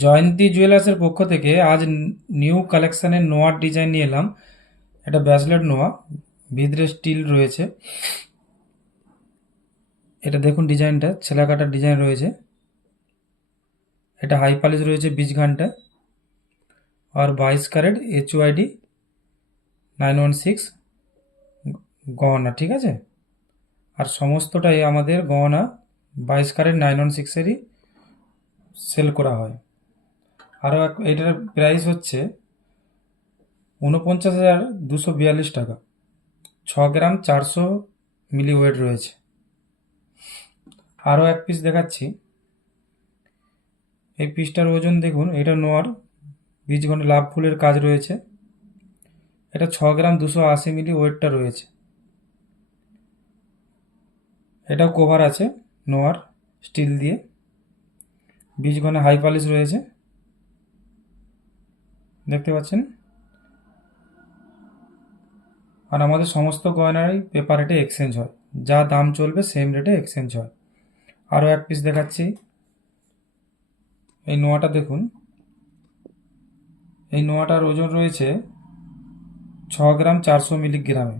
জয়ন্তী জুয়েলার্সের পক্ষ থেকে আজ নিউ কালেকশনের নোয়ার ডিজাইন নিয়ে এলাম। এটা ব্যাসলেট নোয়া, ভিতরে স্টিল রয়েছে। এটা দেখুন ডিজাইনটা, ছেলা কাটার ডিজাইন রয়েছে। এটা হাই পালিশ রয়েছে বিচ ঘানটা, আর 22 ক্যারেট HUID 916 গহনা, ঠিক আছে। আর সমস্তটাই আমাদের গহনা 22 ক্যারেট 916-এরই সেল করা হয়। আরও এটার প্রাইস হচ্ছে 49,242 টাকা। 6 গ্রাম 400 মিলি ওয়েট রয়েছে। আরও এক পিস দেখাচ্ছি। এই পিসটার ওজন দেখুন, এটা নোয়ার বীজগণে লাভ ফুলের কাজ রয়েছে। এটা 6 গ্রাম 280 মিলি ওয়েটটা রয়েছে। এটাও কভার আছে নোয়ার স্টিল দিয়ে, বীজগণে হাই পালিশ রয়েছে, দেখতে পাচ্ছেন। আর আমাদের সমস্ত গয়নারই পেপার রেটে এক্সচেঞ্জ হয়, যা দাম চলবে সেম রেটে এক্সচেঞ্জ হয়। আরও এক পিস দেখাচ্ছি। এই নোয়াটা দেখুন, এই নোয়াটার ওজন রয়েছে 6 গ্রাম 400 মিলিগ্রামে।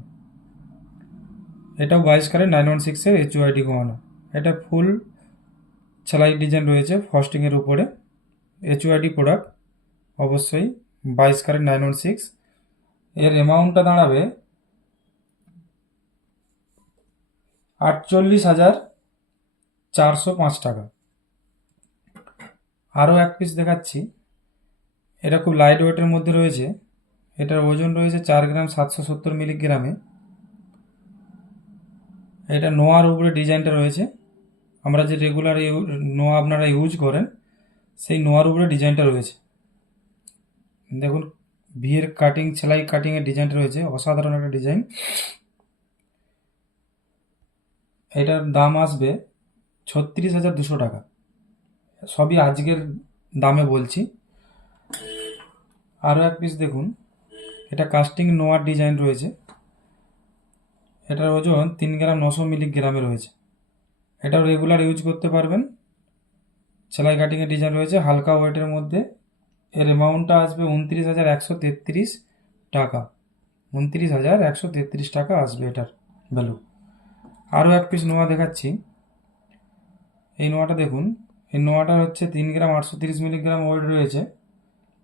এটাও 22 ক্যারেট 916-এর HUID গহনা। এটা ফুল সেলাই ডিজাইন রয়েছে ফস্টিংয়ের উপরে। HUID প্রোডাক্ট অবশ্যই, 22 ক্যারেট 916। এর অ্যামাউন্টটা দাঁড়াবে 48,405 টাকা। আরও এক পিস দেখাচ্ছি। এটা খুব লাইট ওয়েটের মধ্যে রয়েছে। এটার ওজন রয়েছে 4 গ্রাম 770 মিলিগ্রামে। এটা নোয়ার উপরে ডিজাইনটা রয়েছে। আমরা যে রেগুলার নোয়া আপনারা ইউজ করেন, সেই নোয়ার উপরে ডিজাইনটা রয়েছে। দেখুন, ভিয়ের কাটিং, সেলাই কাটিংয়ের ডিজাইনটা রয়েছে, অসাধারণ একটা ডিজাইন। এটার দাম আসবে 36,200 টাকা। সবই আজকের দামে বলছি। আরও এক পিস দেখুন, এটা কাস্টিং নোয়ার ডিজাইন রয়েছে। এটার ওজন 3 গ্রাম 900 মিলিগ্রামে রয়েছে। এটাও রেগুলার ইউজ করতে পারবেন। সেলাই কাটিংয়ের ডিজাইন রয়েছে হালকা ওয়েটের মধ্যে। এর অ্যামাউন্টটা আসবে 29,133 টাকা। 29,133 টাকা আসবে এটার ভ্যালু। আরও এক পিস নোয়া দেখাচ্ছি। এই নোয়াটা দেখুন, এই নোয়াটা হচ্ছে 3 গ্রাম 830 মিলিগ্রাম ওয়েট রয়েছে।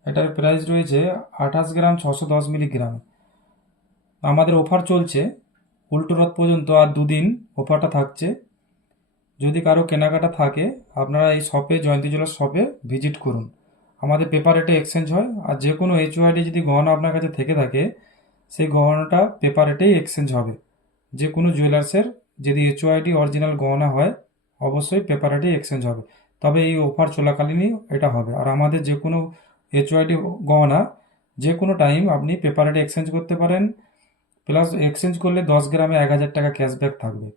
এটার প্রাইস রয়েছে 28 গ্রাম 610 মিলিগ্রাম। আমাদের অফার চলছে উল্টো রথ পর্যন্ত, আর 2 দিন অফারটা থাকছে। যদি কারো কেনাকাটা থাকে, আপনারা এই শপে, জয়ন্তী জুয়েলার্স শপে ভিজিট করুন। আমাদের পেপার রেটে এক্সচেঞ্জ হয়, আর যে কোনো HUID যদি গহনা আপনার কাছে থেকে থাকে, সেই গহনাটা পেপার রেটেই এক্সচেঞ্জ হবে। যে কোনো জুয়েলার্সের যদি HUID অরিজিনাল গহনা হয়, অবশ্যই পেপার রেটেই এক্সচেঞ্জ হবে। তবে এই অফার চলাকালীনই এটা হবে। আর আমাদের যে কোনো HUID গহনা যে কোনো টাইম আপনি পেপার রেটে এক্সচেঞ্জ করতে পারেন। প্লাস এক্সচেঞ্জ করলে 10 গ্রামে 1,000 টাকা ক্যাশব্যাক থাকবে।